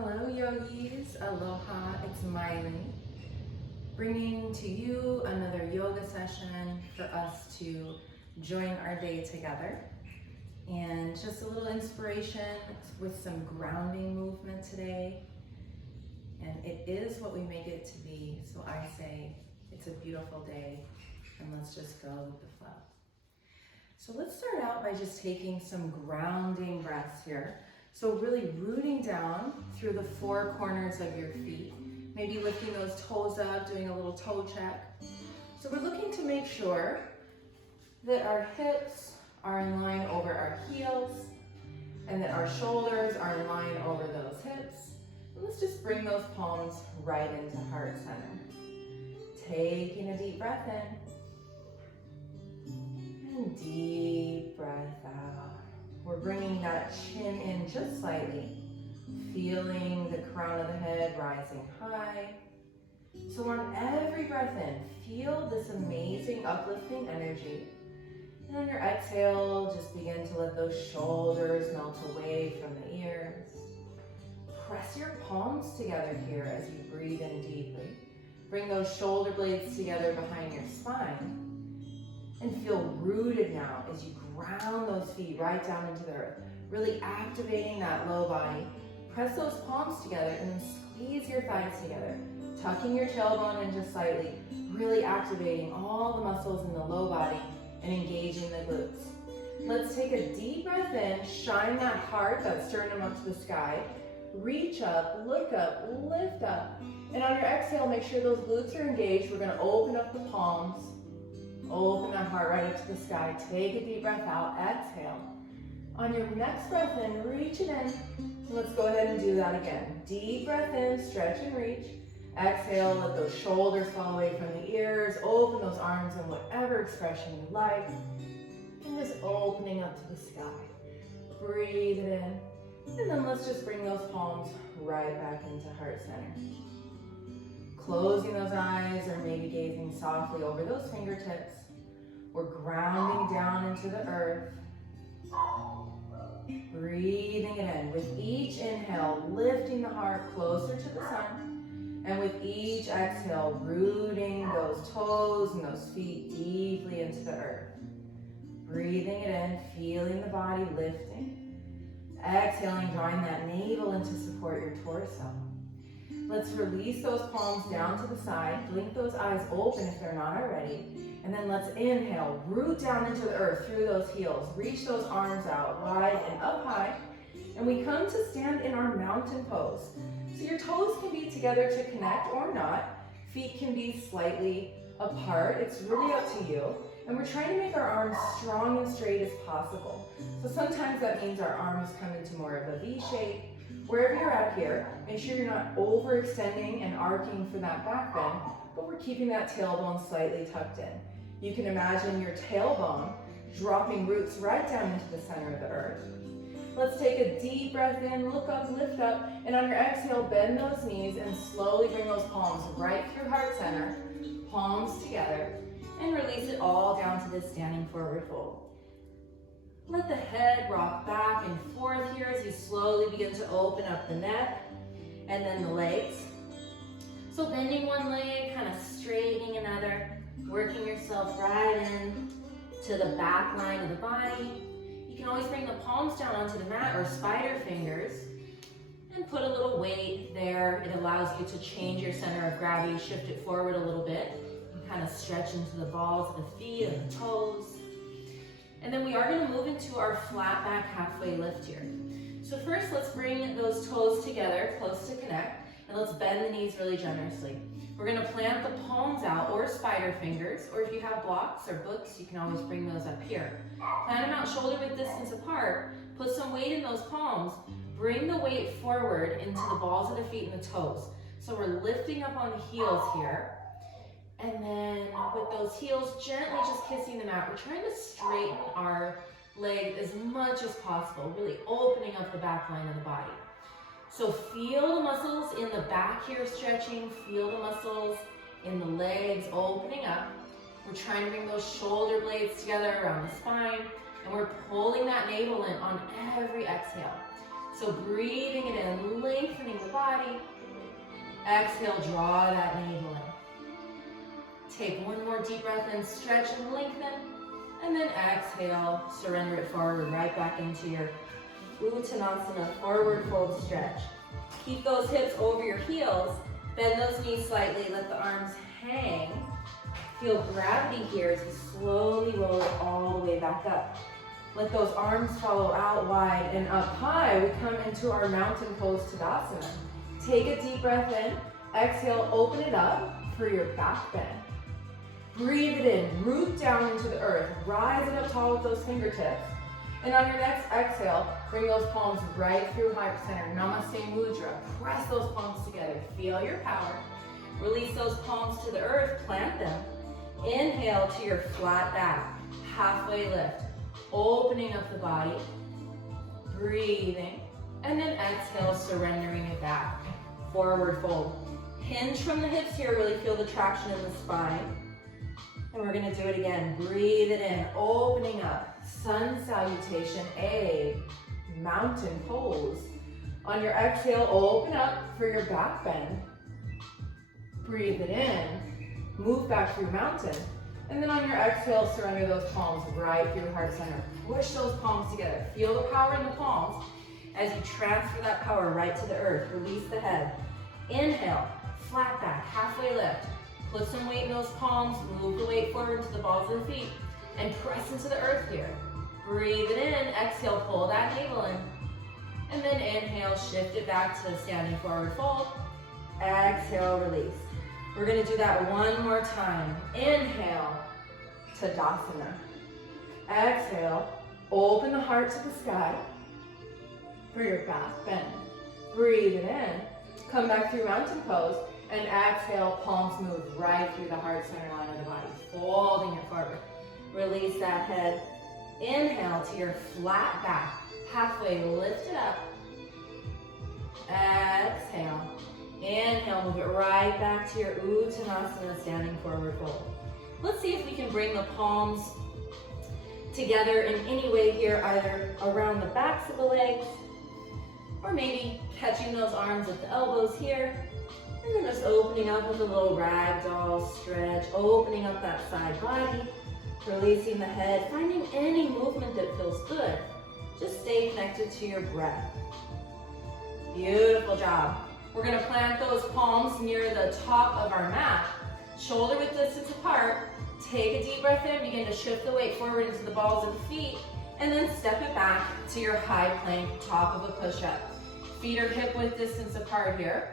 Hello yogis, aloha, it's Maile, bringing to you another yoga session for us to join our day together. And just a little inspiration with some grounding movement today. And it is what we make it to be, so I say it's a beautiful day and let's just go with the flow. So let's start out by just taking some grounding breaths here. So really rooting down through the four corners of your feet. Maybe lifting those toes up, doing a little toe check. So we're looking to make sure that our hips are in line over our heels and that our shoulders are in line over those hips. And let's just bring those palms right into heart center. Taking a deep breath in and deep breath out. We're bringing that chin in just slightly, feeling the crown of the head rising high. So on every breath in, feel this amazing uplifting energy. And on your exhale, just begin to let those shoulders melt away from the ears. Press your palms together here as you breathe in deeply. Bring those shoulder blades together behind your spine. And feel rooted now as you ground those feet right down into the earth, really activating that low body. Press those palms together and then squeeze your thighs together, tucking your tailbone in just slightly, really activating all the muscles in the low body and engaging the glutes. Let's take a deep breath in, shine that heart, that sternum up to the sky, reach up, look up, lift up, and on your exhale, make sure those glutes are engaged. We're gonna open up the palms. Open that heart right up to the sky. Take a deep breath out. Exhale. On your next breath in, reach it in. Let's go ahead and do that again. Deep breath in, stretch and reach. Exhale, let those shoulders fall away from the ears. Open those arms in whatever expression you like. And just opening up to the sky. Breathe it in. And then let's just bring those palms right back into heart center. Closing those eyes or maybe gazing softly over those fingertips. We're grounding down into the earth. Breathing it in. With each inhale, lifting the heart closer to the sun. And with each exhale, rooting those toes and those feet deeply into the earth. Breathing it in, feeling the body lifting. Exhaling, drawing that navel in to support your torso. Let's release those palms down to the side. Blink those eyes open if they're not already. And then let's inhale, root down into the earth through those heels. Reach those arms out wide and up high. And we come to stand in our mountain pose. So your toes can be together to connect or not. Feet can be slightly apart. It's really up to you. And we're trying to make our arms strong and straight as possible. So sometimes that means our arms come into more of a V shape. Wherever you're at here, make sure you're not overextending and arcing for that back bend, but we're keeping that tailbone slightly tucked in. You can imagine your tailbone dropping roots right down into the center of the earth. Let's take a deep breath in, look up, lift up, and on your exhale, bend those knees and slowly bring those palms right through heart center, palms together, and release it all down to this standing forward fold. Let the head rock back and forth here as you slowly begin to open up the neck and then the legs. So bending one leg, kind of straightening another, working yourself right in to the back line of the body. You can always bring the palms down onto the mat or spider fingers and put a little weight there. It allows you to change your center of gravity, shift it forward a little bit, and kind of stretch into the balls of the feet and the toes. And then we are going to move into our flat back halfway lift here. So first, let's bring those toes together, close to connect, and let's bend the knees really generously. We're going to plant the palms out or spider fingers, or if you have blocks or books, you can always bring those up here. Plant them out shoulder width distance apart, put some weight in those palms, bring the weight forward into the balls of the feet and the toes. So we're lifting up on the heels here. And then with those heels gently just kissing the mat, we're trying to straighten our leg as much as possible, really opening up the back line of the body. So feel the muscles in the back here stretching, feel the muscles in the legs opening up. We're trying to bring those shoulder blades together around the spine, and we're pulling that navel in on every exhale. So breathing it in, lengthening the body. Exhale, draw that navel in. Take one more deep breath in, stretch and lengthen. And then exhale, surrender it forward, right back into your Uttanasana, forward fold stretch. Keep those hips over your heels. Bend those knees slightly, let the arms hang. Feel gravity here as we slowly roll it all the way back up. Let those arms follow out wide and up high. We come into our mountain pose Tadasana. Take a deep breath in. Exhale, open it up for your back bend. Breathe it in, root down into the earth. Rise it up tall with those fingertips. And on your next exhale, bring those palms right through heart center. Namaste Mudra. Press those palms together. Feel your power. Release those palms to the earth. Plant them. Inhale to your flat back. Halfway lift. Opening up the body. Breathing. And then exhale, surrendering it back. Forward fold. Hinge from the hips here. Really feel the traction in the spine. And we're going to do it again. Breathe it in. Opening up. Sun salutation, a mountain pose. On your exhale, open up for your back bend. Breathe it in. Move back through mountain. And then on your exhale, surrender those palms right through heart center. Push those palms together. Feel the power in the palms as you transfer that power right to the earth. Release the head. Inhale, flat back, halfway lift. Put some weight in those palms. Move the weight forward to the balls of the feet. And press into the earth here. Breathe it in, exhale, pull that navel in. And then inhale, shift it back to standing forward fold. Exhale, release. We're gonna do that one more time. Inhale, Tadasana. Exhale, open the heart to the sky for your back bend. Breathe it in, come back through mountain pose, and exhale, palms move right through the heart center line of the body, folding it forward. Release that head. Inhale to your flat back. Halfway, lift it up. Exhale. Inhale, move it right back to your Uttanasana, standing forward fold. Let's see if we can bring the palms together in any way here, either around the backs of the legs, or maybe catching those arms at the elbows here. And then just opening up with a little ragdoll stretch, opening up that side body. Releasing the head, finding any movement that feels good. Just stay connected to your breath. Beautiful job. We're gonna plant those palms near the top of our mat, shoulder width distance apart. Take a deep breath in, begin to shift the weight forward into the balls of the feet, and then step it back to your high plank, top of a push-up. Feet are hip width distance apart here.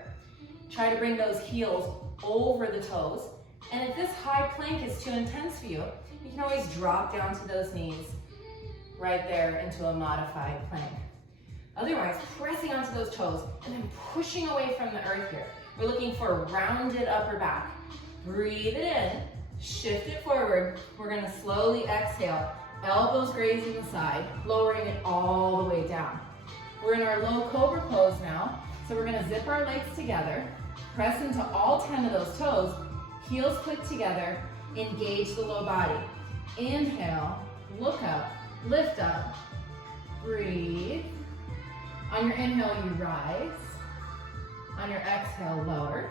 Try to bring those heels over the toes. And if this high plank is too intense for you, you can always drop down to those knees right there into a modified plank. Otherwise, pressing onto those toes and then pushing away from the earth here. We're looking for a rounded upper back. Breathe it in, shift it forward. We're gonna slowly exhale, elbows grazing the side, lowering it all the way down. We're in our low cobra pose now, so we're gonna zip our legs together, press into all 10 of those toes, heels click together, engage the low body. Inhale, look up, lift up, breathe. On your inhale, you rise. On your exhale, lower.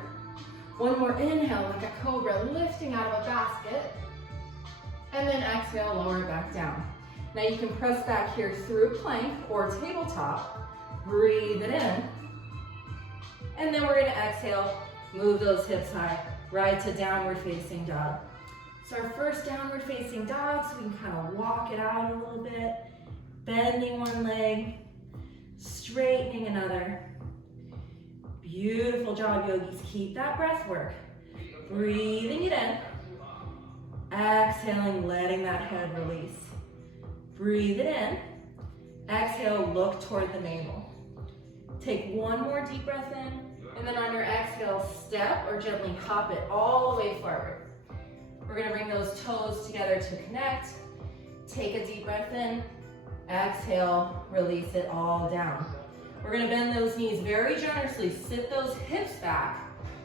One more inhale, like a cobra, lifting out of a basket. And then exhale, lower it back down. Now you can press back here through plank or tabletop. Breathe it in. And then we're gonna exhale, move those hips high, right to downward facing dog. So our first downward facing dog, so we can kind of walk it out a little bit, bending one leg, straightening another. Beautiful job, yogis. Keep that breath work. Breathing it in. Exhaling, letting that head release. Breathe it in. Exhale, look toward the navel. Take one more deep breath in, and then on your exhale, step or gently hop it all the way forward. We're gonna bring those toes together to connect. Take a deep breath in. Exhale, release it all down. We're gonna bend those knees very generously. Sit those hips back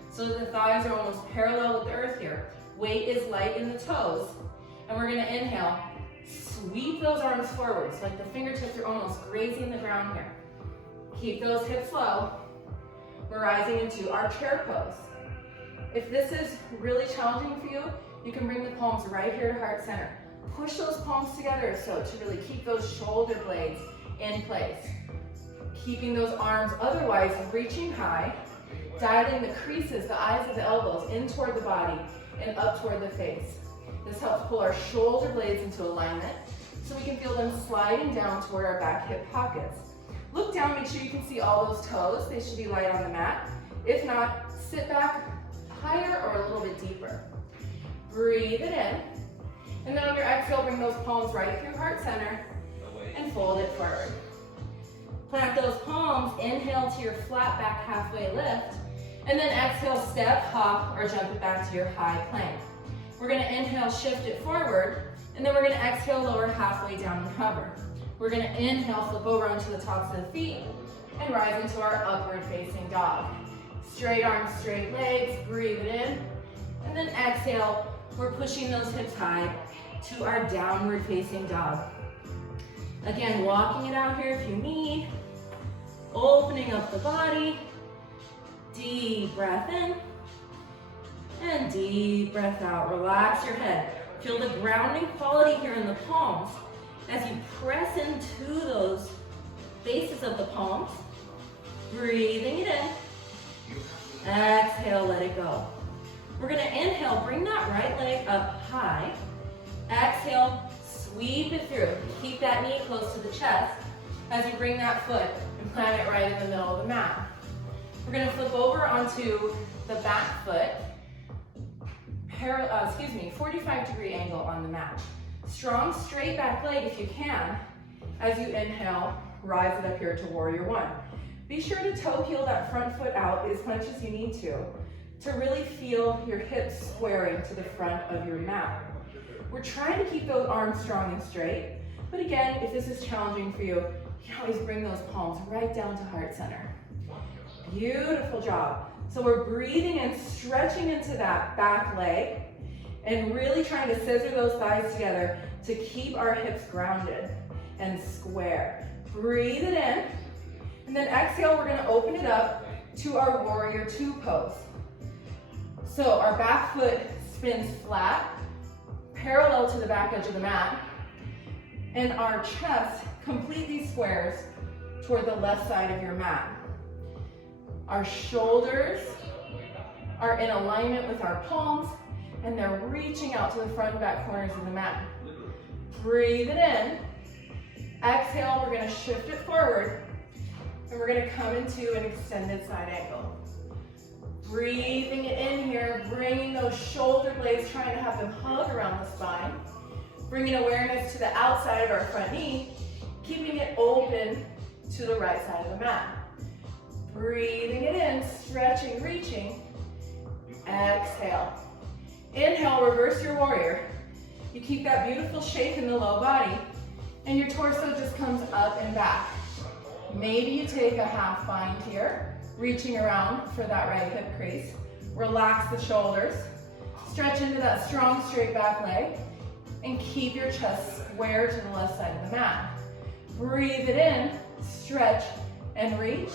so that the thighs are almost parallel with the earth here. Weight is light in the toes. And we're gonna inhale, sweep those arms forward. So like the fingertips are almost grazing the ground here. Keep those hips low. We're rising into our chair pose. If this is really challenging for you, you can bring the palms right here to heart center. Push those palms together so to really keep those shoulder blades in place. Keeping those arms otherwise reaching high, dialing the creases, the eyes of the elbows in toward the body and up toward the face. This helps pull our shoulder blades into alignment so we can feel them sliding down toward our back hip pockets. Look down, make sure you can see all those toes. They should be light on the mat. If not, sit back higher or a little bit deeper. Breathe it in. And then on your exhale, bring those palms right through heart center and fold it forward. Plant those palms, inhale to your flat back halfway lift, and then exhale, step, hop, or jump it back to your high plank. We're gonna inhale, shift it forward, and then we're gonna exhale, lower halfway down and hover. We're gonna inhale, flip over onto the tops of the feet, and rise into our upward facing dog. Straight arms, straight legs, breathe it in, and then exhale, we're pushing those hips high to our downward facing dog. Again, walking it out here if you need, opening up the body, deep breath in, and deep breath out. Relax your head. Feel the grounding quality here in the palms as you press into those bases of the palms, breathing it in. Exhale, let it go. We're gonna inhale, bring that right leg up high. Exhale, sweep it through. Keep that knee close to the chest as you bring that foot and plant it right in the middle of the mat. We're gonna flip over onto the back foot, 45-degree angle on the mat. Strong straight back leg if you can. As you inhale, rise it up here to warrior one. Be sure to toe heel that front foot out as much as you need to really feel your hips squaring to the front of your mat. We're trying to keep those arms strong and straight, but again, if this is challenging for you, you can always bring those palms right down to heart center. Beautiful job. So we're breathing and stretching into that back leg and really trying to scissor those thighs together to keep our hips grounded and square. Breathe it in, and then exhale, we're gonna open it up to our warrior two pose. So our back foot spins flat, parallel to the back edge of the mat, and our chest completely squares toward the left side of your mat. Our shoulders are in alignment with our palms, and they're reaching out to the front and back corners of the mat. Breathe it in. Exhale, we're gonna shift it forward, and we're gonna come into an extended side angle. Breathing it in here, bringing those shoulder blades, trying to have them hug around the spine. Bringing awareness to the outside of our front knee, keeping it open to the right side of the mat. Breathing it in, stretching, reaching. Exhale. Inhale, reverse your warrior. You keep that beautiful shape in the low body, and your torso just comes up and back. Maybe you take a half bind here, reaching around for that right hip crease. Relax the shoulders. Stretch into that strong straight back leg, and keep your chest square to the left side of the mat. Breathe it in, stretch, and reach.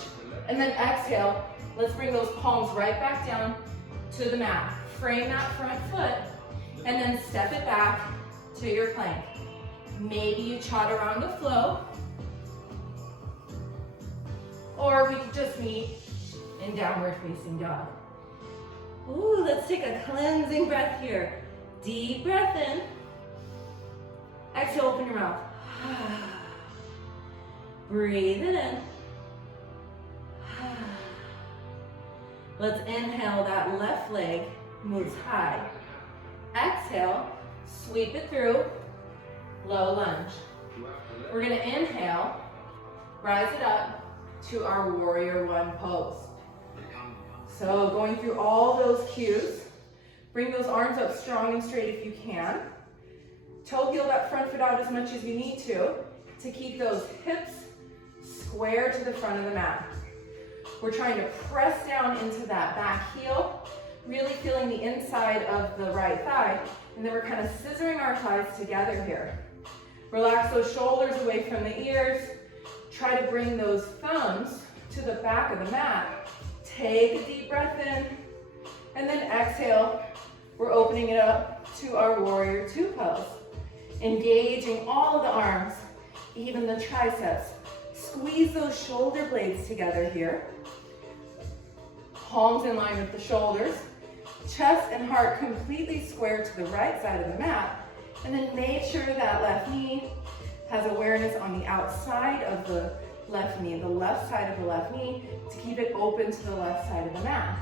And then exhale, let's bring those palms right back down to the mat. Frame that front foot, and then step it back to your plank. Maybe you trot around the flow, or we could just meet in downward facing dog. Ooh, let's take a cleansing breath here. Deep breath in. Exhale, open your mouth. Breathe it in. Let's inhale, that left leg moves high. Exhale, sweep it through, low lunge. We're gonna inhale, rise it up to our warrior one pose. So going through all those cues, bring those arms up strong and straight if you can. Toe heel that front foot out as much as you need to keep those hips square to the front of the mat. We're trying to press down into that back heel, really feeling the inside of the right thigh, and then we're kind of scissoring our thighs together here. Relax those shoulders away from the ears. Try to bring those thumbs to the back of the mat. Take a deep breath in, and then exhale. We're opening it up to our warrior two pose. Engaging all of the arms, even the triceps. Squeeze those shoulder blades together here. Palms in line with the shoulders. Chest and heart completely square to the right side of the mat. And then make sure that left knee has awareness on the outside of the left knee, the left side of the left knee, to keep it open to the left side of the mat.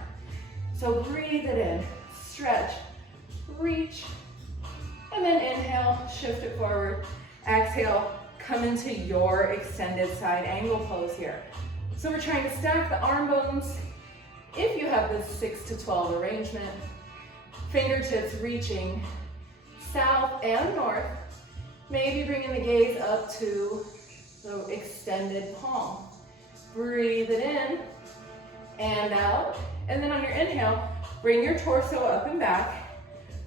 So breathe it in, stretch, reach, and then inhale, shift it forward. Exhale, come into your extended side angle pose here. So we're trying to stack the arm bones. If you have this 6 to 12 arrangement, fingertips reaching south and north, maybe bringing the gaze up to the extended palm. Breathe it in and out. And then on your inhale, bring your torso up and back,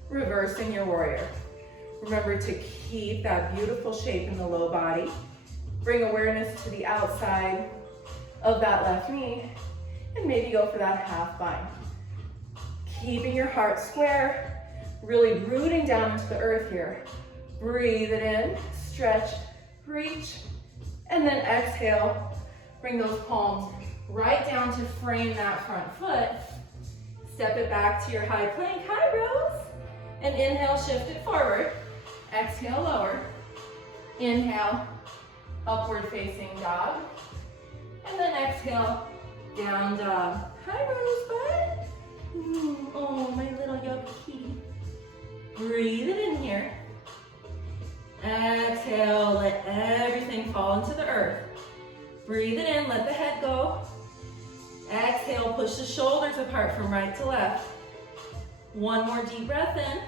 reversing your warrior. Remember to keep that beautiful shape in the low body. Bring awareness to the outside of that left knee, and maybe go for that half bind. Keeping your heart square, really rooting down into the earth here. Breathe it in, stretch, reach, and then exhale. Bring those palms right down to frame that front foot. Step it back to your high plank, high rows, and inhale, shift it forward. Exhale, lower. Inhale, upward facing dog. And then exhale, down dog. Hi, Rosebud. Oh, my little yogi kitty. Breathe it in here. Exhale, let everything fall into the earth. Breathe it in, let the head go. Exhale, push the shoulders apart from right to left. One more deep breath in.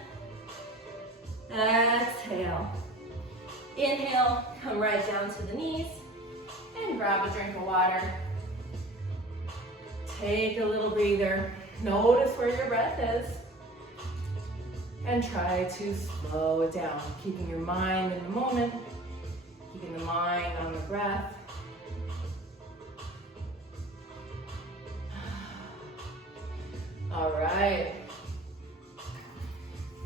Exhale. Inhale, come right down to the knees and grab a drink of water. Take a little breather. Notice where your breath is. And try to slow it down, keeping your mind in the moment, keeping the mind on the breath. All right.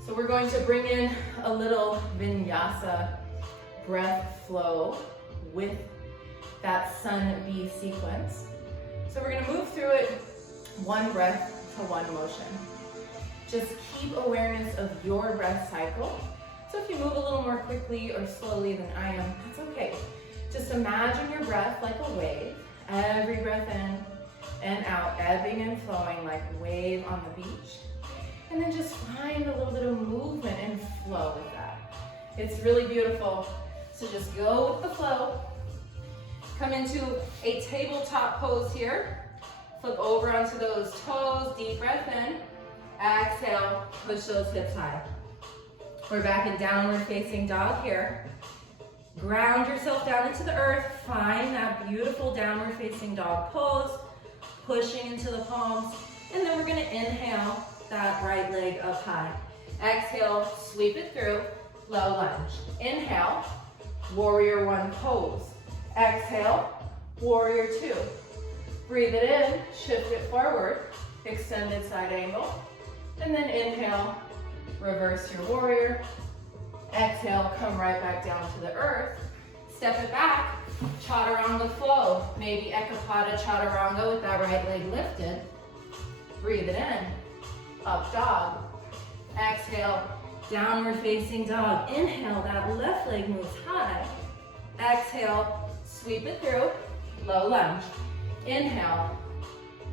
So we're going to bring in a little vinyasa breath flow with that sun bee sequence. So we're going to move through it one breath to one motion. Just keep awareness of your breath cycle. So if you move a little more quickly or slowly than I am, that's okay. Just imagine your breath like a wave. Every breath in and out, ebbing and flowing like a wave on the beach. And then just find a little bit of movement and flow with that. It's really beautiful. So just go with the flow. Come into a tabletop pose here. Flip over onto those toes, deep breath in. Exhale, push those hips high. We're back in downward facing dog here. Ground yourself down into the earth. Find that beautiful downward facing dog pose. Pushing into the palms. And then we're gonna inhale that right leg up high. Exhale, sweep it through, low lunge. Inhale, warrior one pose. Exhale, warrior two. Breathe it in, shift it forward, extended side angle. And then inhale, reverse your warrior. Exhale, come right back down to the earth. Step it back, chaturanga flow. Maybe ekapada chaturanga with that right leg lifted. Breathe it in, up dog. Exhale, downward facing dog. Inhale, that left leg moves high. Exhale, sweep it through, low lunge. Inhale,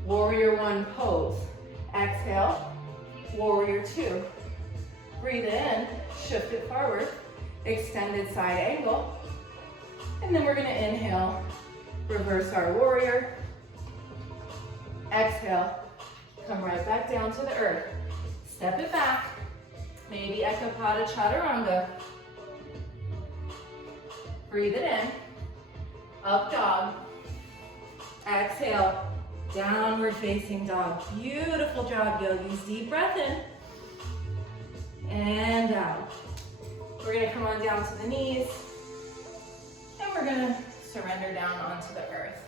warrior one pose. Exhale, warrior two. Breathe it in, shift it forward, extended side angle. And then we're gonna inhale, reverse our warrior. Exhale, come right back down to the earth. Step it back, maybe ekapada chaturanga. Breathe it in, up dog. Exhale, downward facing dog. Beautiful job, yogis. Deep breath in and out. We're gonna come on down to the knees and we're gonna surrender down onto the earth.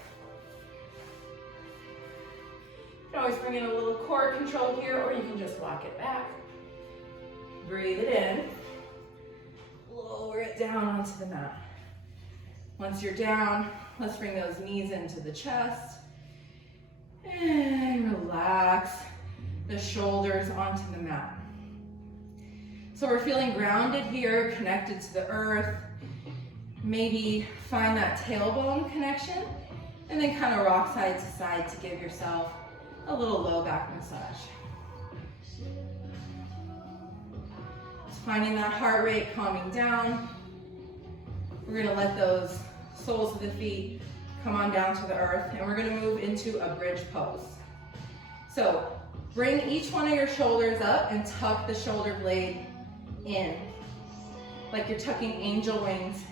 You can always bring in a little core control here, or you can just walk it back. Breathe it in. Lower it down onto the mat. Once you're down, let's bring those knees into the chest. And relax the shoulders onto the mat. So we're feeling grounded here, connected to the earth. Maybe find that tailbone connection, and then kind of rock side to side to give yourself a little low back massage. Just finding that heart rate calming down. We're gonna let those soles of the feet come on down to the earth, and we're gonna move into a bridge pose. So bring each one of your shoulders up and tuck the shoulder blade in, like you're tucking angel wings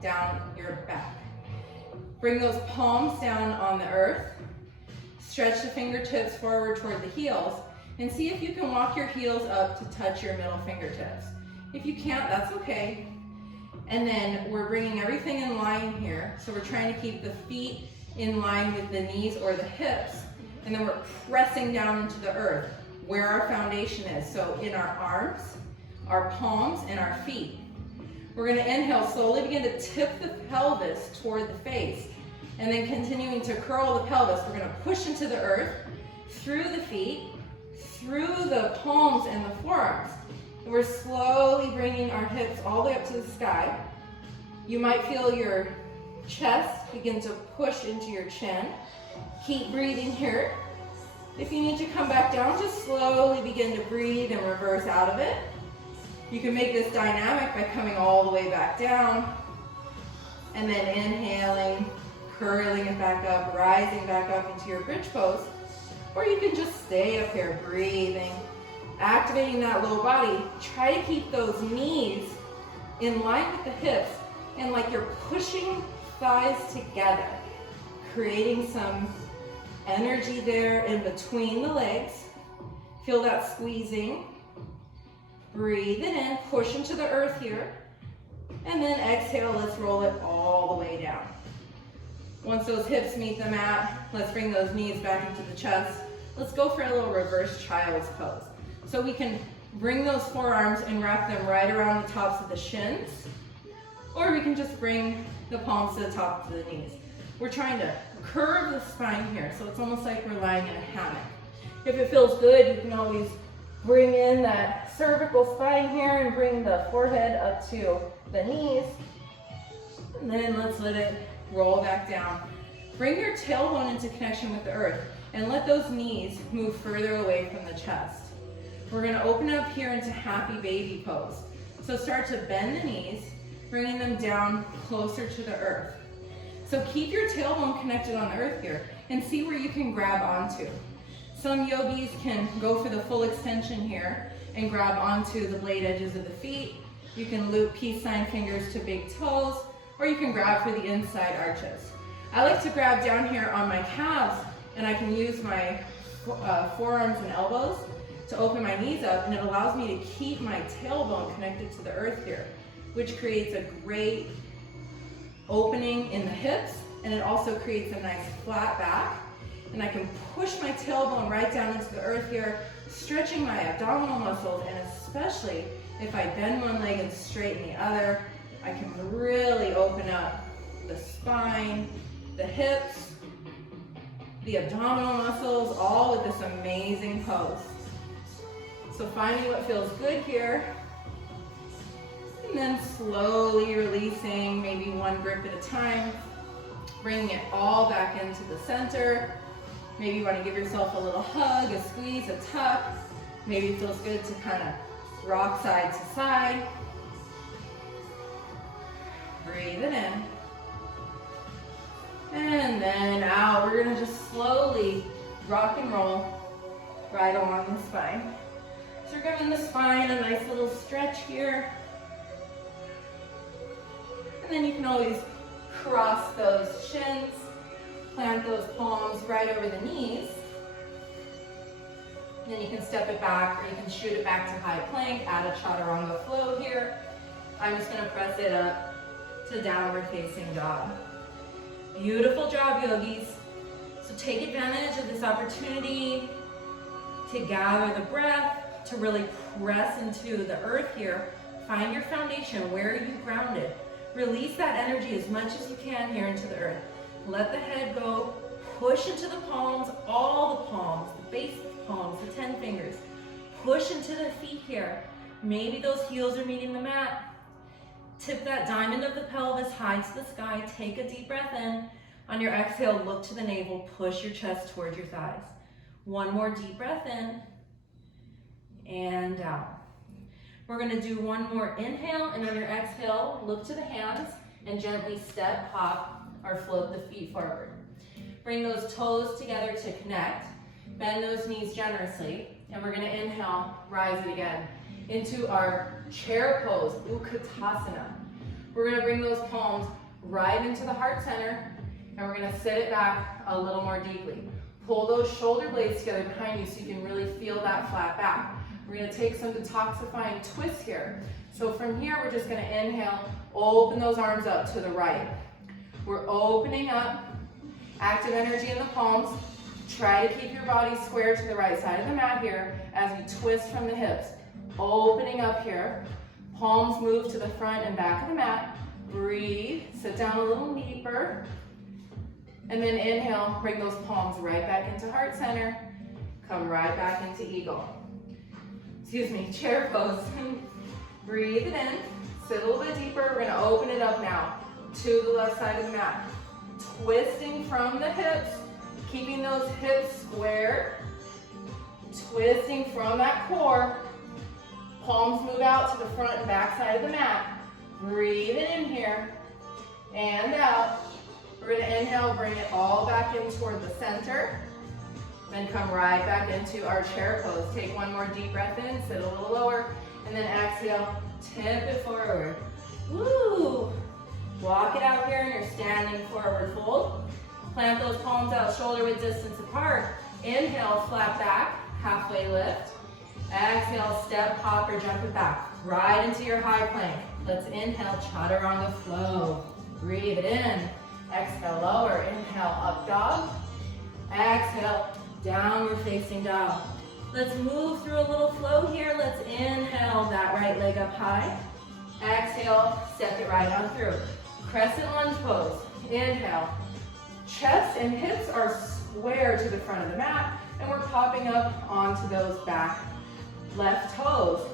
down your back. Bring those palms down on the earth. Stretch the fingertips forward toward the heels, and see if you can walk your heels up to touch your middle fingertips. If you can't, that's okay. And then we're bringing everything in line here. So we're trying to keep the feet in line with the knees or the hips. And then we're pressing down into the earth where our foundation is. So in our arms, our palms, and our feet. We're gonna inhale, slowly begin to tip the pelvis toward the face. And then continuing to curl the pelvis, we're gonna push into the earth, through the feet, through the palms and the forearms. And we're slowly bringing our hips all the way up to the sky. You might feel your chest begin to push into your chin. Keep breathing here. If you need to come back down, just slowly begin to breathe and reverse out of it. You can make this dynamic by coming all the way back down, and then inhaling, curling it back up, rising back up into your bridge pose. Or you can just stay up here, breathing, activating that low body. Try to keep those knees in line with the hips, and like you're pushing thighs together, creating some energy there in between the legs. Feel that squeezing. Breathe it in, push into the earth here, and then exhale, let's roll it all the way down. Once those hips meet the mat, let's bring those knees back into the chest. Let's go for a little reverse child's pose. So we can bring those forearms and wrap them right around the tops of the shins, or we can just bring the palms to the top of the knees. We're trying to curve the spine here, so it's almost like we're lying in a hammock. If it feels good, you can always bring in that cervical spine here and bring the forehead up to the knees. And then let's let it roll back down. Bring your tailbone into connection with the earth and let those knees move further away from the chest. We're gonna open up here into happy baby pose. So start to bend the knees, bringing them down closer to the earth. So keep your tailbone connected on the earth here and see where you can grab onto. Some yogis can go for the full extension here and grab onto the blade edges of the feet. You can loop peace sign fingers to big toes, or you can grab for the inside arches. I like to grab down here on my calves, and I can use my forearms and elbows to open my knees up, and it allows me to keep my tailbone connected to the earth here, which creates a great opening in the hips, and it also creates a nice flat back. And I can push my tailbone right down into the earth here, stretching my abdominal muscles, and especially if I bend one leg and straighten the other, I can really open up the spine, the hips, the abdominal muscles, all with this amazing pose. So finding what feels good here, and then slowly releasing, maybe one grip at a time, bringing it all back into the center. Maybe you want to give yourself a little hug, a squeeze, a tuck. Maybe it feels good to kind of rock side to side. Breathe it in. And then out. We're going to just slowly rock and roll right along the spine. So we're giving the spine a nice little stretch here. And then you can always cross those shins. Plant those palms right over the knees. And then you can step it back, or you can shoot it back to high plank, add a chaturanga flow here. I'm just gonna press it up to downward facing dog. Beautiful job, yogis. So take advantage of this opportunity to gather the breath, to really press into the earth here. Find your foundation. Where are you grounded? Release that energy as much as you can here into the earth. Let the head go. Push into the palms, all the palms, the base of the palms, the 10 fingers. Push into the feet here. Maybe those heels are meeting the mat. Tip that diamond of the pelvis high to the sky. Take a deep breath in. On your exhale, look to the navel. Push your chest towards your thighs. One more deep breath in and out. We're going to do one more inhale, and on your exhale, look to the hands and gently step, hop, or float the feet forward. Bring those toes together to connect. Bend those knees generously, and we're going to inhale, rise it again into our chair pose, Utkatasana. We're going to bring those palms right into the heart center, and we're going to sit it back a little more deeply. Pull those shoulder blades together behind you so you can really feel that flat back. We're going to take some detoxifying twists here. So from here, we're just going to inhale, open those arms up to the right. We're opening up, active energy in the palms. Try to keep your body square to the right side of the mat here as we twist from the hips. Opening up here. Palms move to the front and back of the mat. Breathe, sit down a little deeper. And then inhale, bring those palms right back into heart center. Come right back into eagle. Chair pose. Breathe it in, sit a little bit deeper. We're gonna open it up now to the left side of the mat. Twisting from the hips, keeping those hips square. Twisting from that core. Palms move out to the front and back side of the mat. Breathe it in here and out. We're gonna inhale, bring it all back in toward the center. Then come right back into our chair pose. Take one more deep breath in, sit a little lower, and then exhale, tip it forward. Woo! Walk it out here and you're standing forward fold. Plant those palms out, shoulder width distance apart. Inhale, flat back, halfway lift. Exhale, step, hop, or jump it back. Right into your high plank. Let's inhale, chaturanga flow. Breathe it in. Exhale, lower. Inhale, up dog. Exhale, downward facing dog. Let's move through a little flow here. Let's inhale that right leg up high. Exhale, step it right on through. Crescent lunge pose. Inhale. Chest and hips are square to the front of the mat, and we're popping up onto those back left toes.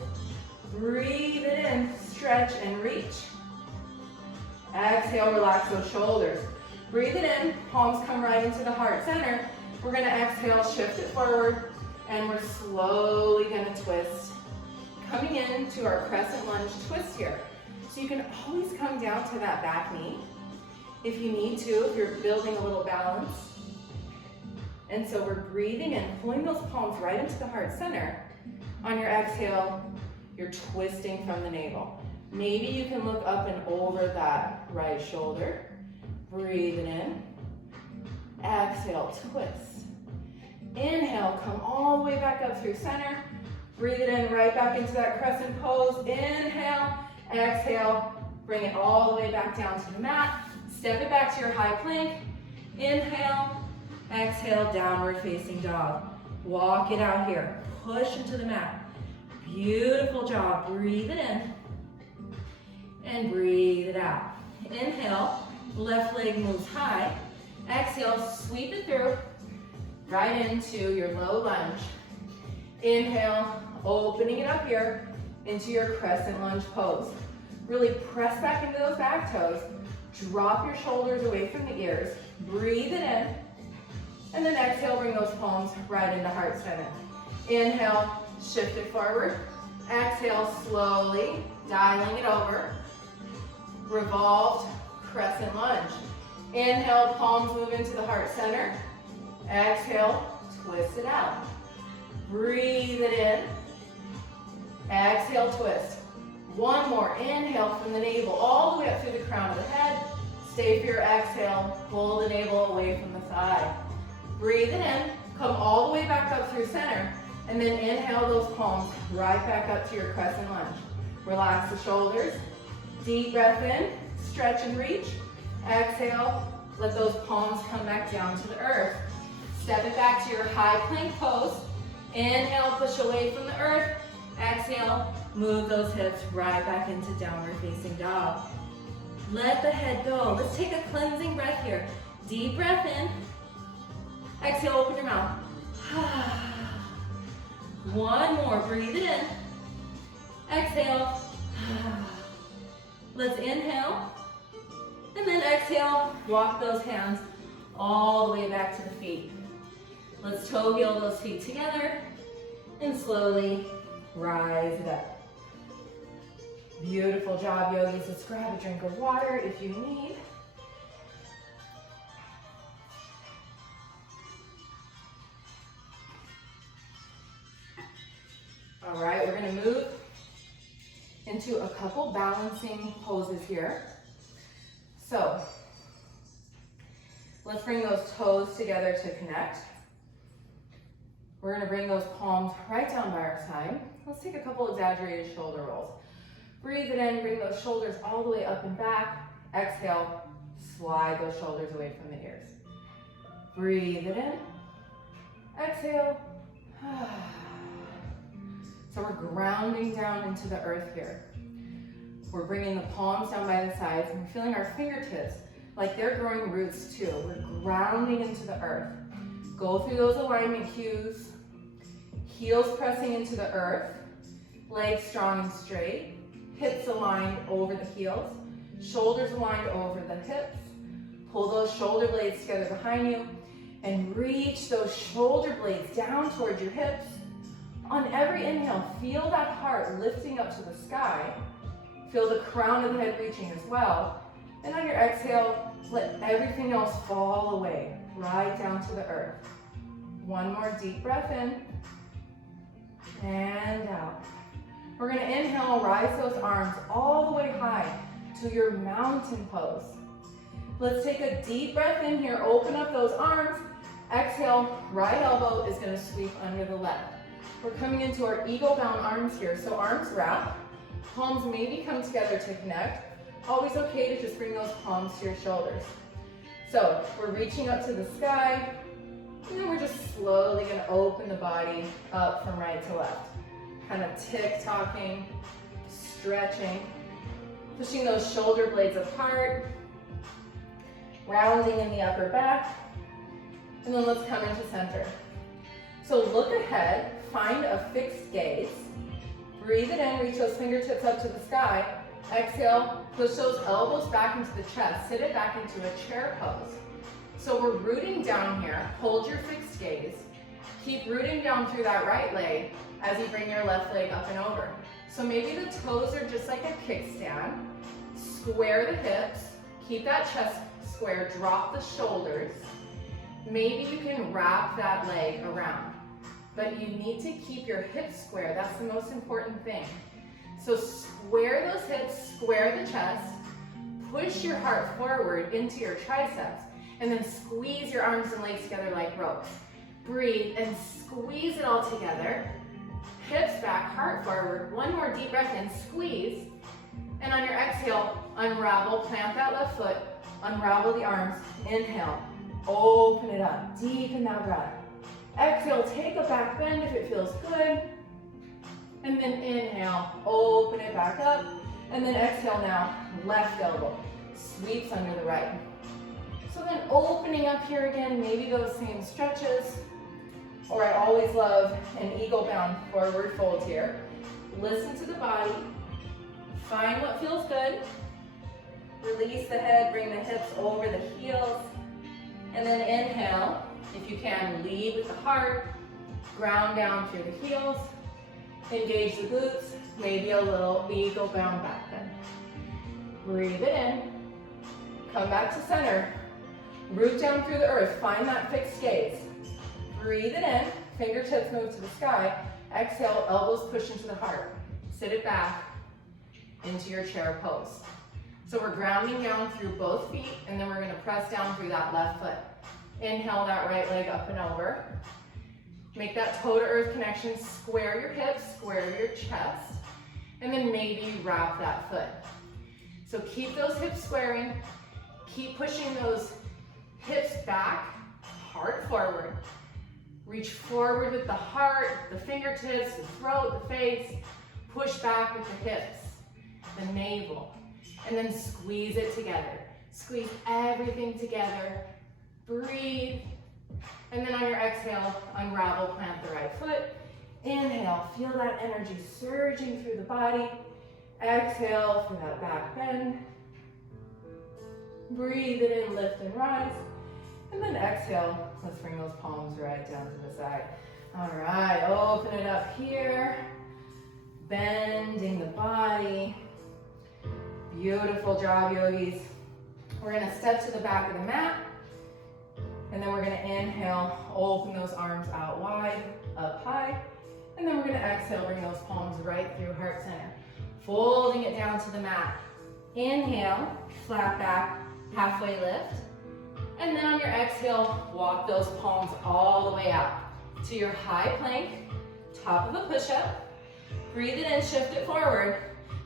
Breathe it in, stretch and reach. Exhale, relax those shoulders. Breathe it in, palms come right into the heart center. We're gonna exhale, shift it forward, and we're slowly gonna twist. Coming into our crescent lunge twist here. So you can always come down to that back knee if you need to, if you're building a little balance. And so we're breathing and pulling those palms right into the heart center. On your exhale, you're twisting from the navel. Maybe you can look up and over that right shoulder. Breathe it in. Exhale, twist. Inhale, come all the way back up through center. Breathe it in, right back into that crescent pose. Inhale, exhale, bring it all the way back down to the mat. Step it back to your high plank. Inhale, exhale, downward facing dog. Walk it out here. Push into the mat. Beautiful job. Breathe it in and breathe it out. Inhale, left leg moves high. Exhale, sweep it through right into your low lunge. Inhale, opening it up here into your crescent lunge pose. Really press back into those back toes. Drop your shoulders away from the ears. Breathe it in. And then exhale, bring those palms right into heart center. Inhale, shift it forward. Exhale, slowly, dialing it over. Revolved crescent lunge. Inhale, palms move into the heart center. Exhale, twist it out. Breathe it in. Exhale, twist. One more. Inhale from the navel all the way up through the crown of the head. Stay for your exhale. Pull the navel away from the thigh. Breathe it in. Come all the way back up through center. And then inhale those palms right back up to your crescent lunge. Relax the shoulders. Deep breath in. Stretch and reach. Exhale. Let those palms come back down to the earth. Step it back to your high plank pose. Inhale, push away from the earth. Exhale, move those hips right back into downward facing dog. Let the head go. Let's take a cleansing breath here. Deep breath in. Exhale, open your mouth. One more, breathe it in. Exhale. Let's inhale. And then exhale, walk those hands all the way back to the feet. Let's toe heel those feet together and slowly rise it up. Beautiful job, yogis. Let's grab a drink of water if you need. All right, we're gonna move into a couple balancing poses here. So, let's bring those toes together to connect. We're gonna bring those palms right down by our side. Let's take a couple exaggerated shoulder rolls. Breathe it in, bring those shoulders all the way up and back. Exhale, slide those shoulders away from the ears. Breathe it in. Exhale. So we're grounding down into the earth here. We're bringing the palms down by the sides and we're feeling our fingertips like they're growing roots too. We're grounding into the earth. Go through those alignment cues. Heels pressing into the earth. Legs strong and straight. Hips aligned over the heels. Shoulders aligned over the hips. Pull those shoulder blades together behind you and reach those shoulder blades down towards your hips. On every inhale, feel that heart lifting up to the sky. Feel the crown of the head reaching as well. And on your exhale, let everything else fall away, right down to the earth. One more deep breath in and out. We're gonna inhale, rise those arms all the way high to your mountain pose. Let's take a deep breath in here, open up those arms. Exhale, right elbow is gonna sweep under the left. We're coming into our eagle bound arms here. So arms wrap, palms maybe come together to connect. Always okay to just bring those palms to your shoulders. So we're reaching up to the sky, and then we're just slowly gonna open the body up from right to left. Kind of tick-tocking, stretching, pushing those shoulder blades apart, rounding in the upper back, and then let's come into center. So look ahead, find a fixed gaze, breathe it in, reach those fingertips up to the sky, exhale, push those elbows back into the chest, sit it back into a chair pose. So we're rooting down here, hold your fixed gaze, keep rooting down through that right leg as you bring your left leg up and over. So maybe the toes are just like a kickstand, square the hips, keep that chest square, drop the shoulders. Maybe you can wrap that leg around, but you need to keep your hips square. That's the most important thing. So square those hips, square the chest, push your heart forward into your triceps, and then squeeze your arms and legs together like ropes. Breathe and squeeze it all together. Hips back, heart forward. One more deep breath in, squeeze. And on your exhale, unravel, plant that left foot, unravel the arms, inhale, open it up, deepen that breath. Exhale, take a back bend if it feels good. And then inhale, open it back up. And then exhale now, left elbow sweeps under the right. So then opening up here again, maybe those same stretches. Or I always love an eagle bound forward fold here. Listen to the body, find what feels good. Release the head, bring the hips over the heels. And then inhale, if you can, lead with the heart, ground down through the heels, engage the glutes, maybe a little eagle bound back bend. Breathe it in, come back to center, root down through the earth, find that fixed gaze. Breathe it in, fingertips move to the sky, exhale, elbows push into the heart. Sit it back into your chair pose. So we're grounding down through both feet, and then we're gonna press down through that left foot. Inhale that right leg up and over. Make that toe to earth connection, square your hips, square your chest, and then maybe wrap that foot. So keep those hips squaring, keep pushing those hips back, heart forward. Reach forward with the heart, the fingertips, the throat, the face. Push back with the hips, the navel, and then squeeze it together. Squeeze everything together. Breathe. And then on your exhale, unravel, plant the right foot. Inhale, feel that energy surging through the body. Exhale for that back bend. Breathe it in, lift and rise. And then exhale, let's bring those palms right down to the side. All right, open it up here. Bending the body. Beautiful job, yogis. We're gonna step to the back of the mat. And then we're gonna inhale, open those arms out wide, up high. And then we're gonna exhale, bring those palms right through heart center. Folding it down to the mat. Inhale, flat back, halfway lift. And then on your exhale, walk those palms all the way out to your high plank, top of a push-up. Breathe it in, shift it forward,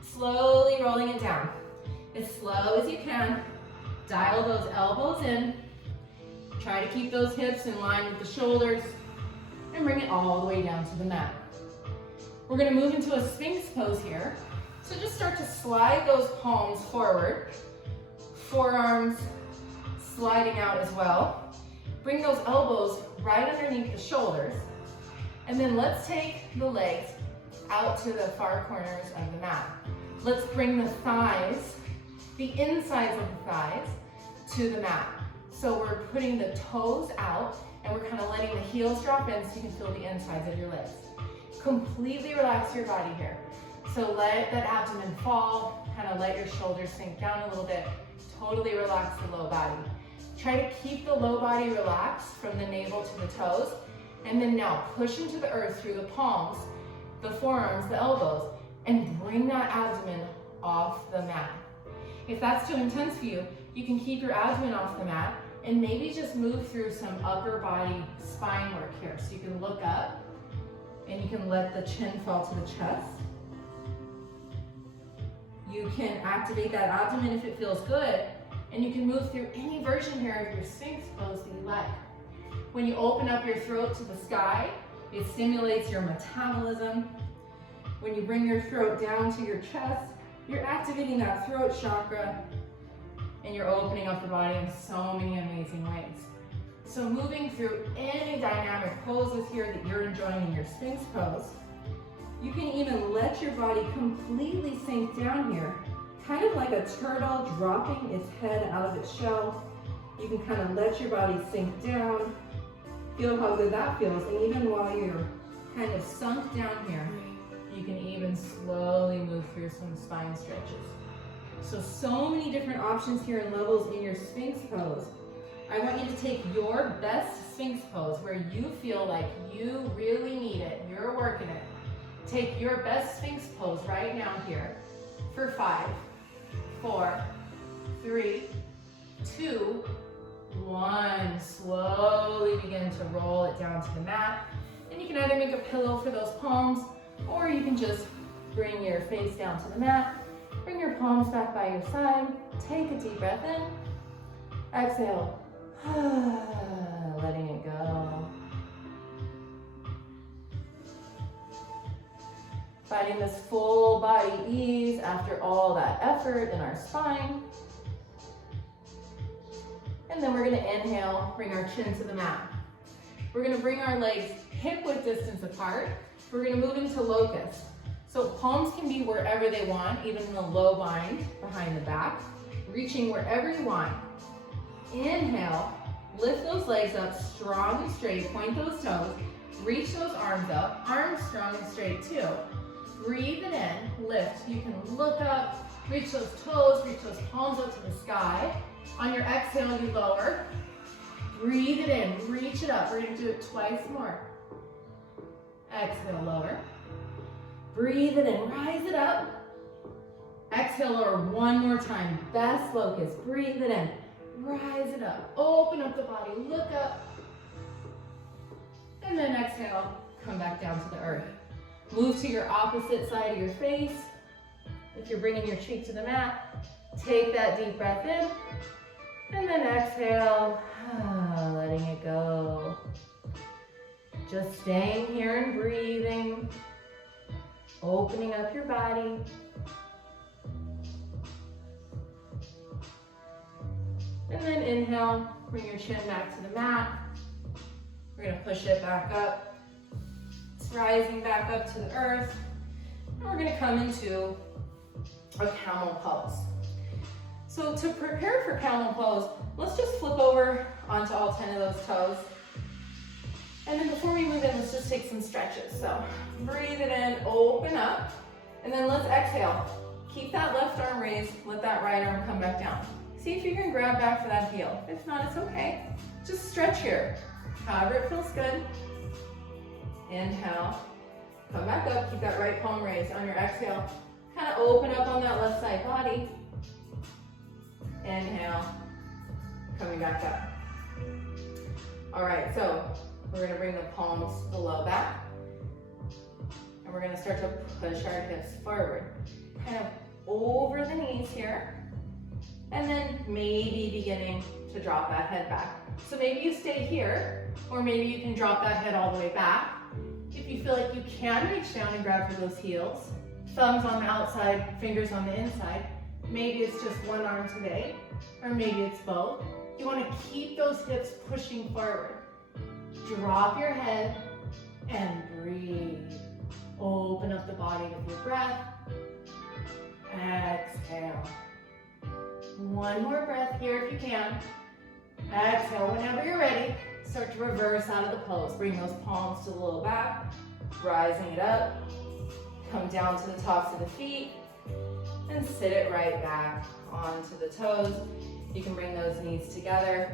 slowly rolling it down. As slow as you can, dial those elbows in. Try to keep those hips in line with the shoulders and bring it all the way down to the mat. We're gonna move into a Sphinx pose here. So just start to slide those palms forward, forearms sliding out as well. Bring those elbows right underneath the shoulders. And then let's take the legs out to the far corners of the mat. Let's bring the thighs, the insides of the thighs, to the mat. So we're putting the toes out and we're kind of letting the heels drop in so you can feel the insides of your legs. Completely relax your body here. So let that abdomen fall, kind of let your shoulders sink down a little bit. Totally relax the low body. Try to keep the low body relaxed from the navel to the toes. And then now push into the earth through the palms, the forearms, the elbows, and bring that abdomen off the mat. If that's too intense for you, you can keep your abdomen off the mat and maybe just move through some upper body spine work here. So you can look up and you can let the chin fall to the chest. You can activate that abdomen if it feels good, and you can move through any version here of your Sphinx pose that you like. When you open up your throat to the sky, it stimulates your metabolism. When you bring your throat down to your chest, you're activating that throat chakra, and you're opening up the body in so many amazing ways. So moving through any dynamic poses here that you're enjoying in your Sphinx pose, you can even let your body completely sink down here, kind of like a turtle dropping its head out of its shell. You can kind of let your body sink down. Feel how good that feels. And even while you're kind of sunk down here, you can even slowly move through some spine stretches. So many different options here and levels in your Sphinx pose. I want you to take your best Sphinx pose where you feel like you really need it, you're working it. Take your best Sphinx pose right now here for 5, 4, 3, 2, 1. Slowly begin to roll it down to the mat. And you can either make a pillow for those palms, or you can just bring your face down to the mat. Bring your palms back by your side. Take a deep breath in. Exhale. Letting it go. Finding this full body ease after all that effort in our spine. And then we're gonna inhale, bring our chin to the mat. We're gonna bring our legs hip-width distance apart. We're gonna move into locust. So palms can be wherever they want, even in the low bind behind the back, reaching wherever you want. Inhale, lift those legs up strong and straight, point those toes, reach those arms up, arms strong and straight too. Breathe it in, lift. You can look up, reach those toes, reach those palms up to the sky. On your exhale, you lower. Breathe it in, reach it up. We're gonna do it twice more. Exhale, lower. Breathe it in, rise it up. Exhale, lower one more time. Best locust, breathe it in, rise it up. Open up the body, look up. And then exhale, come back down to the earth. Move to your opposite side of your face. If you're bringing your cheek to the mat, take that deep breath in. And then exhale, let letting it go. Just staying here and breathing, opening up your body. And then inhale, bring your chin back to the mat. We're gonna push it back up. It's rising back up to the earth. And we're gonna come into a camel pose. So to prepare for camel pose, let's just flip over onto all 10 of those toes. And then before we move in, let's just take some stretches. So breathe it in, open up, and then let's exhale. Keep that left arm raised, let that right arm come back down. See if you can grab back for that heel. If not, it's okay. Just stretch here. However it feels good. Inhale, come back up, keep that right palm raised. On your exhale, kind of open up on that left side body. Inhale, coming back up. All right, so we're gonna bring the palms below back. And we're gonna start to push our hips forward. Kind of over the knees here. And then maybe beginning to drop that head back. So maybe you stay here, or maybe you can drop that head all the way back. If you feel like you can reach down and grab for those heels, thumbs on the outside, fingers on the inside. Maybe it's just one arm today, or maybe it's both. You want to keep those hips pushing forward. Drop your head and breathe. Open up the body with your breath. Exhale. One more breath here if you can. Exhale whenever you're ready. Start to reverse out of the pose. Bring those palms to the low back, rising it up. Come down to the tops of the feet and sit it right back onto the toes. You can bring those knees together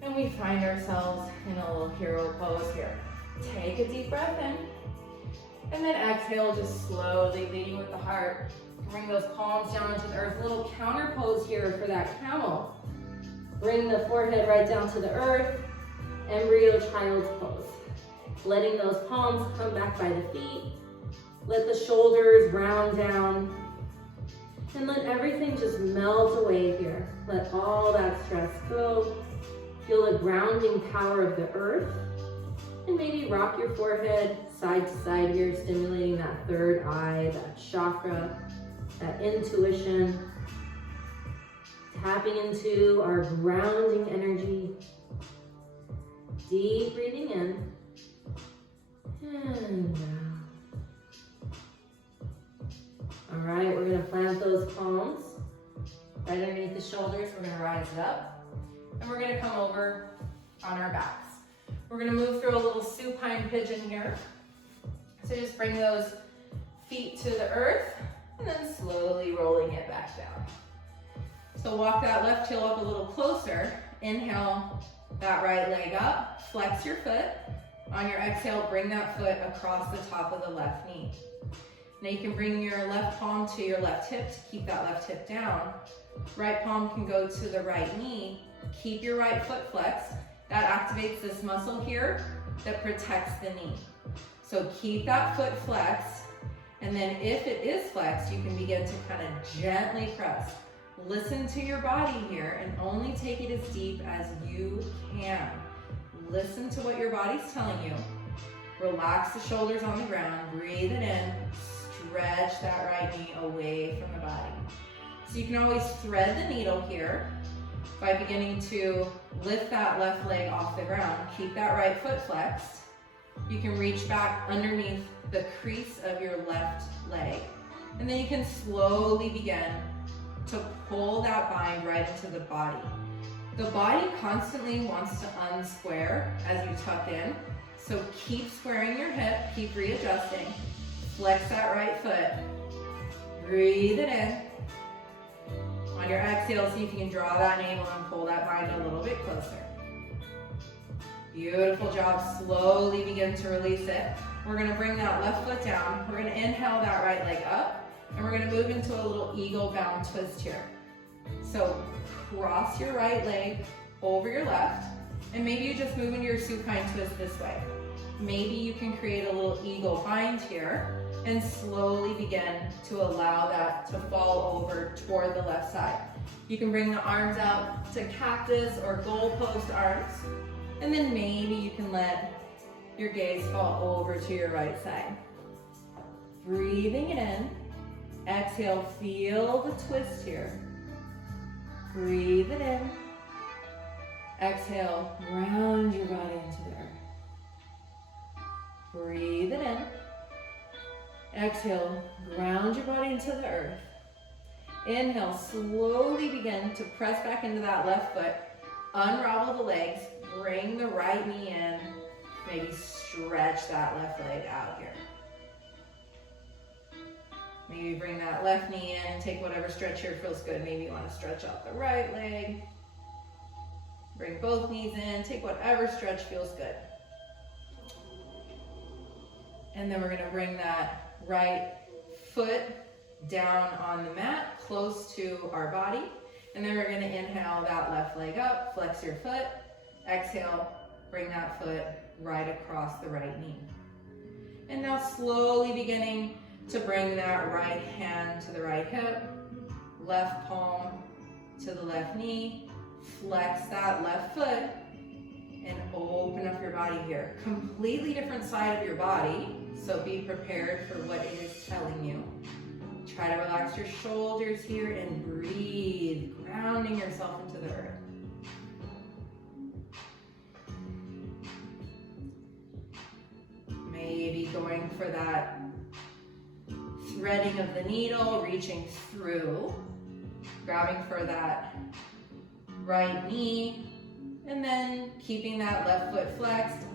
and we find ourselves in a little hero pose here. Take a deep breath in and then exhale, just slowly leading with the heart. Bring those palms down into the earth. A little counter pose here for that camel. Bring the forehead right down to the earth. Embryo child's pose. Letting those palms come back by the feet. Let the shoulders round down. And let everything just melt away here. Let all that stress go. Feel the grounding power of the earth. And maybe rock your forehead side to side here, stimulating that third eye, that chakra, that intuition. Tapping into our grounding energy. Deep breathing in and out. All right, we're gonna plant those palms right underneath the shoulders. We're gonna rise it up and we're gonna come over on our backs. We're gonna move through a little supine pigeon here. So just bring those feet to the earth and then slowly rolling it back down. So walk that left heel up a little closer. Inhale that right leg up, flex your foot. On your exhale, bring that foot across the top of the left knee. Now you can bring your left palm to your left hip to keep that left hip down. Right palm can go to the right knee. Keep your right foot flexed. That activates this muscle here that protects the knee. So keep that foot flexed, and then if it is flexed, you can begin to kind of gently press. Listen to your body here and only take it as deep as you can. Listen to what your body's telling you. Relax the shoulders on the ground, breathe it in, stretch that right knee away from the body. So you can always thread the needle here by beginning to lift that left leg off the ground. Keep that right foot flexed. You can reach back underneath the crease of your left leg. And then you can slowly begin to pull that bind right into the body. The body constantly wants to unsquare as you tuck in. So keep squaring your hip, keep readjusting. Flex that right foot. Breathe it in. On your exhale, see if you can draw that navel and pull that bind a little bit closer. Beautiful job. Slowly begin to release it. We're gonna bring that left foot down. We're gonna inhale that right leg up. And we're gonna move into a little eagle bound twist here. So cross your right leg over your left, and maybe you just move into your supine twist this way. Maybe you can create a little eagle bind here and slowly begin to allow that to fall over toward the left side. You can bring the arms out to cactus or goalpost arms, And then maybe you can let your gaze fall over to your right side. Breathing it in. Exhale, feel the twist here. Breathe it in. Exhale, ground your body into the earth. Breathe it in. Exhale, ground your body into the earth. Inhale, slowly begin to press back into that left foot. Unravel the legs, bring the right knee in. Maybe stretch that left leg out here. Maybe bring that left knee in and take whatever stretch here feels good. Maybe you want to stretch out the right leg. Bring both knees in, take whatever stretch feels good. And then we're gonna bring that right foot down on the mat, close to our body. And then we're gonna inhale that left leg up, flex your foot. Exhale, bring that foot right across the right knee. And now slowly beginning to bring that right hand to the right hip, left palm to the left knee, flex that left foot, and open up your body here. Completely different side of your body, so be prepared for what it is telling you. Try to relax your shoulders here and breathe, grounding yourself into the earth. Maybe going for that threading of the needle, reaching through, grabbing for that right knee, and then keeping that left foot flexed.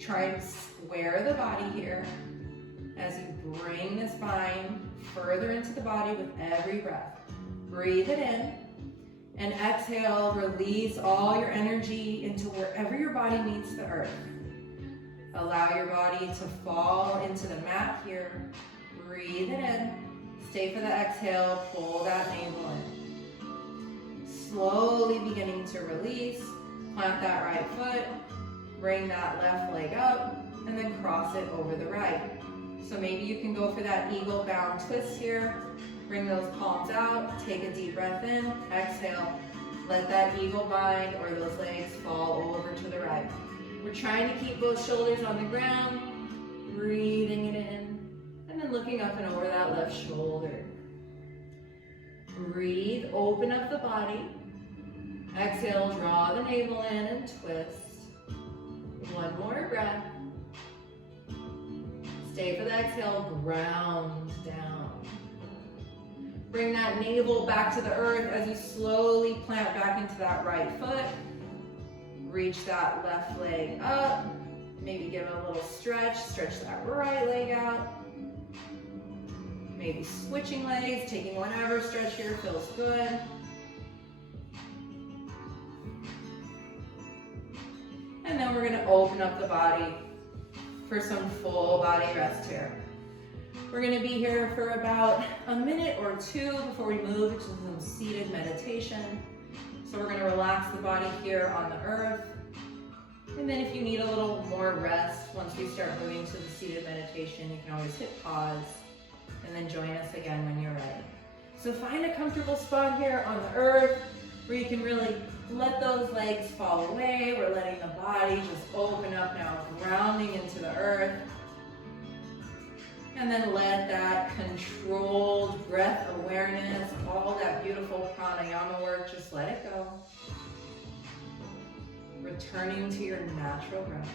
Try to square the body here as you bring the spine further into the body with every breath. Breathe it in, and exhale, release all your energy into wherever your body meets the earth. Allow your body to fall into the mat here. Breathe it in. Stay for the exhale, pull that navel in. Slowly beginning to release. Plant that right foot. Bring that left leg up, and then cross it over the right. So maybe you can go for that eagle bound twist here. Bring those palms out, take a deep breath in, exhale. Let that eagle bind or those legs fall over to the right. We're trying to keep both shoulders on the ground, breathing it in, and then looking up and over that left shoulder. Breathe, open up the body. Exhale, draw the navel in and twist. One more breath. Stay for the exhale, ground down. Bring that navel back to the earth as you slowly plant back into that right foot. Reach that left leg up. Maybe give it a little stretch. Stretch that right leg out. Maybe switching legs, taking whatever stretch here feels good. And then we're gonna open up the body for some full body rest here. We're gonna be here for about a minute or two before we move to some seated meditation. So we're gonna relax the body here on the earth. And then if you need a little more rest, once we start moving to the seated meditation, you can always hit pause and then join us again when you're ready. So find a comfortable spot here on the earth where you can really let those legs fall away. We're letting the body just open up now, grounding into the earth. And then let that controlled breath awareness, all that beautiful pranayama work, just let it go. Returning to your natural breath.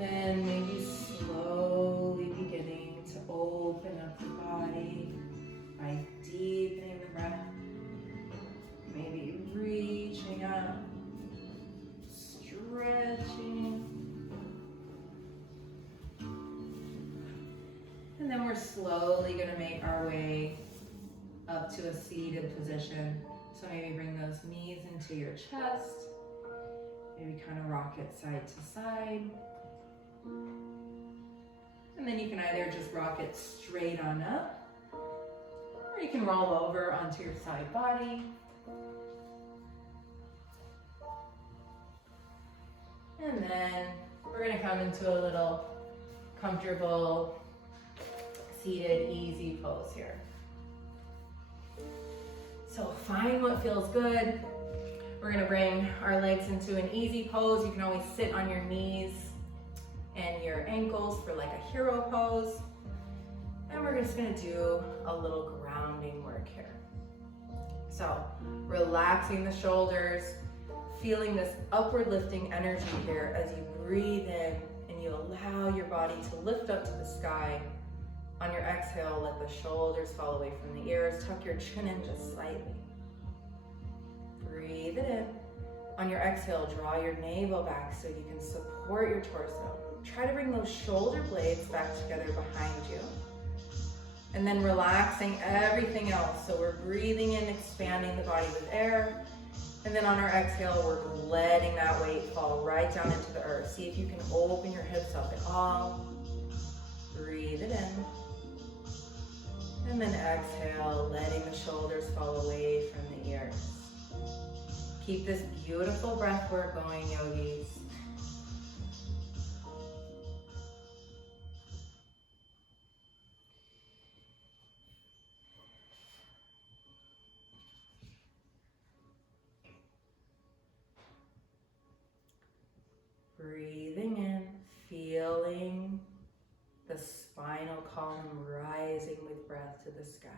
And maybe slowly beginning to open up the body by deepening the breath. Maybe reaching up, stretching. And then we're slowly gonna make our way up to a seated position. So maybe bring those knees into your chest. Maybe kind of rock it side to side. And then you can either just rock it straight on up, or you can roll over onto your side body. And then we're gonna come into a little comfortable, seated, easy pose here. So find what feels good. We're gonna bring our legs into an easy pose. You can always sit on your knees and your ankles for like a hero pose. And we're just gonna do a little grounding work here. So relaxing the shoulders, feeling this upward lifting energy here as you breathe in and you allow your body to lift up to the sky. On your exhale, let the shoulders fall away from the ears. Tuck your chin in just slightly. Breathe it in. On your exhale, draw your navel back so you can support your torso. Try to bring those shoulder blades back together behind you. And then relaxing everything else. So we're breathing in, expanding the body with air. And then on our exhale, we're letting that weight fall right down into the earth. See if you can open your hips up at all. Breathe it in. And then exhale, letting the shoulders fall away from the ears. Keep this beautiful breath work going, yogis. Breathing in, feeling the spinal column rising with breath to the sky.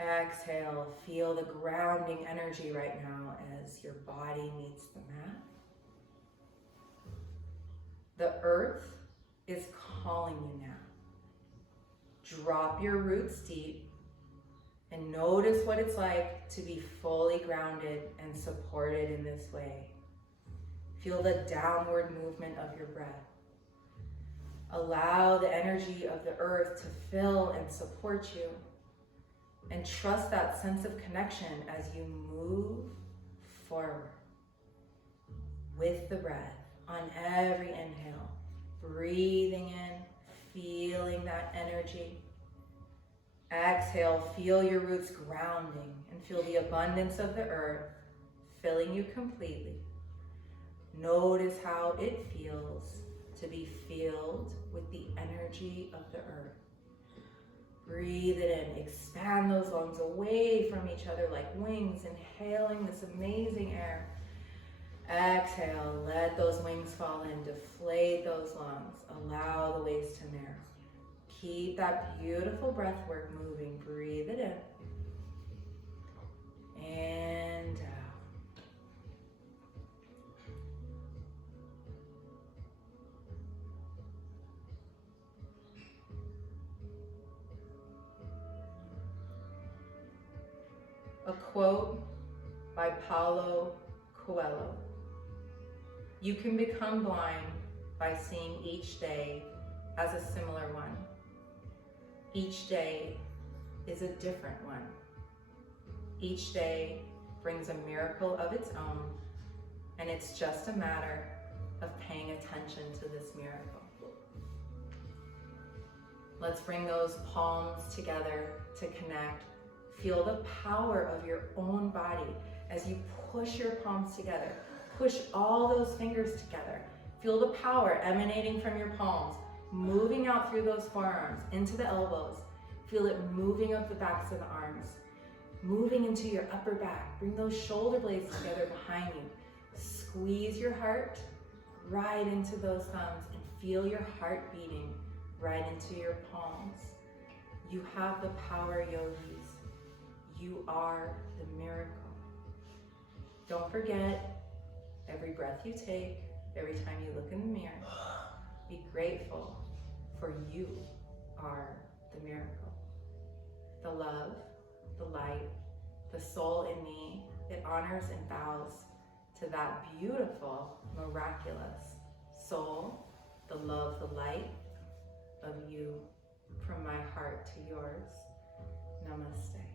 Exhale, feel the grounding energy right now as your body meets the mat. The earth is calling you now. Drop your roots deep and notice what it's like to be fully grounded and supported in this way. Feel the downward movement of your breath. Allow the energy of the earth to fill and support you. And trust that sense of connection as you move forward with the breath on every inhale. Breathing in, feeling that energy. Exhale, feel your roots grounding and feel the abundance of the earth filling you completely. Notice how it feels to be filled with the energy of the earth. Breathe it in, expand those lungs away from each other like wings, inhaling this amazing air. Exhale, let those wings fall in, deflate those lungs, allow the waist to narrow. Keep that beautiful breath work moving, breathe it in, and out. A quote by Paulo Coelho. You can become blind by seeing each day as a similar one. Each day is a different one. Each day brings a miracle of its own, and it's just a matter of paying attention to this miracle. Let's bring those palms together to connect. Feel the power of your own body as you push your palms together. Push all those fingers together. Feel the power emanating from your palms, moving out through those forearms, into the elbows. Feel it moving up the backs of the arms, moving into your upper back. Bring those shoulder blades together behind you. Squeeze your heart right into those thumbs and feel your heart beating right into your palms. You have the power, yogis. You are the miracle. Don't forget, every breath you take, every time you look in the mirror, be grateful, for you are the miracle. The love, the light, the soul in me, it honors and bows to that beautiful, miraculous soul, the love, the light of you. yours. Namaste.